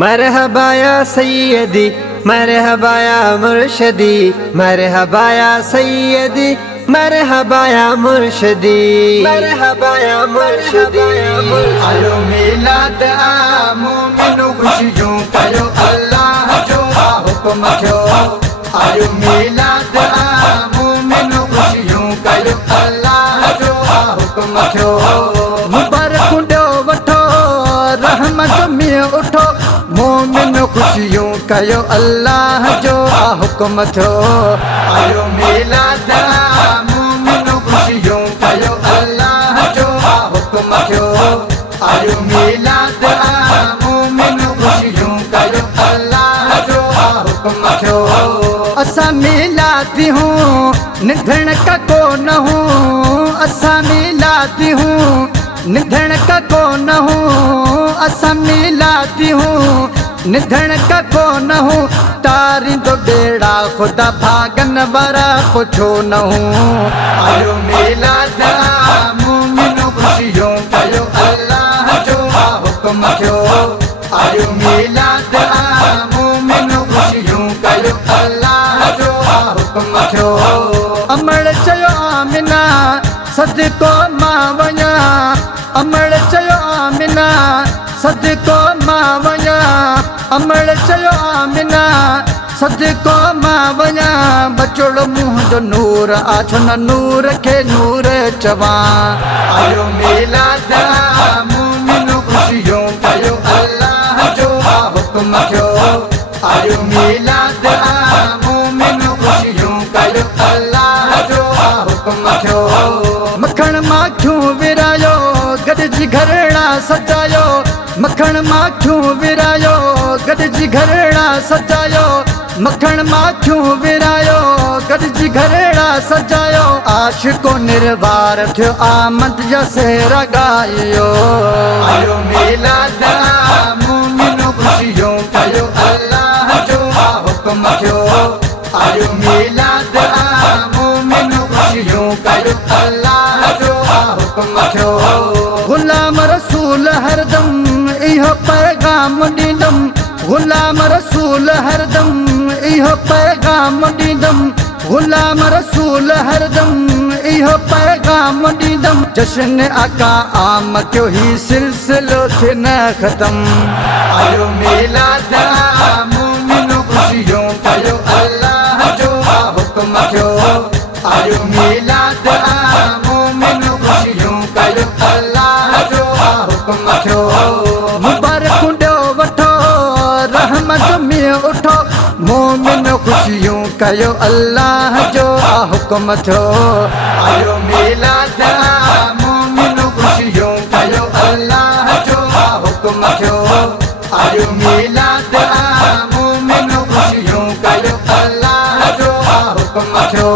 मरहबा या सैयदी, मरहबा या मुर्शदी, मरहबा या सैयदी, मरहबा या मुर्शदी, मरहबा या मुर्शदी। आयो मिलाद आ मोमिनो खुशियों कयो अल्लाह जो हुक्म थियो। आयो मिलाद आ मोमिनो खुशियों कयो अल्लाह जो हुक्म थियो। मुबारक ॾियो वठो रहमत में उठो मोमिनो खुशियों कयो अल्लाह जो हुक्म थियो। आयो मिलाद आ मोमिनो खुशियों कयो अल्लाह जो हुक्म थियो। आयो मिलाद आ मोमिनो खुशियों कयो अल्लाह जो हुक्म थियो। असा मिलादी हूँ निधन का को न हूँ, असा मिलादी हूँ निधन का को न हूँ, असा मिलादी हूँ निधन का को न हूँ। तारी तो बेड़ा खुदा भागन वारा पुछो न हूँ। आयो मिलाद आ मोमिनो खुशियों कयो अल्लाह जो हुक्म थियो। आयो मिलाद आ मोमिनो खुशियों कयो अल्लाह जो हुक्म थियो। अमर चयो आमिना सदको मां वञा, अमर चयो आमिना सदको मां वञा, अमर चयो आमिना सदको मां वञा। बचड़ो मुंह जो नूर आ छो न नूर खे नूर चवां। आयो मिलाद आ मोमिनो खुशियों कयो अल्लाह जो हुक्म थियो। आयो मिलाद आ मोमिनो खुशियों कयो अल्लाह जो हुक्म थियो। मखण माखियूं विरायो गॾिजी घरड़ा सजायो, मखण माखियूं विरायो गॾिजी घरड़ा सजायो, मखण माखियूं विरायो गॾिजी घरड़ा सजायो। आशिको निर्वार थियो आमद जा सेरा ॻायो। आयो मिलाद आ मोमिनो खुशियों कयो अल्लाह जो हुक्म थियो। आयो मिलाद आ मोमिनो खुशियों कयो अल्लाह जो हुक्म थियो। गुलाम रसूल हरदम इहो पैगाम ॾींदम, गुलाम रसूल हरदम इहो पैगाम ॾींदम, गुलाम रसूल हरदम इहो पैगाम ॾींदम। जश्न आका आम कयो ही सिलसिलो थे न ख़तम। आयो मिलाद आ मोमिनो खुशियों कयो अल्लाह जो हुक्म थियो। आयो मिलाद आ मोमिनो खुशियों कयो अल्लाह जो हुक्म थियो। मुबारक ॾियो वठो रहमत में उठो मोमिनो खुशियों कयो अल्लाह जो हुक्म थियो। आयो मिलाद आ मोमिनो खुशियों कयो अल्लाह जो हुक्म थियो। आयो मिलाद आ मोमिनो खुशियों कयो अल्लाह जो हुक्म थियो।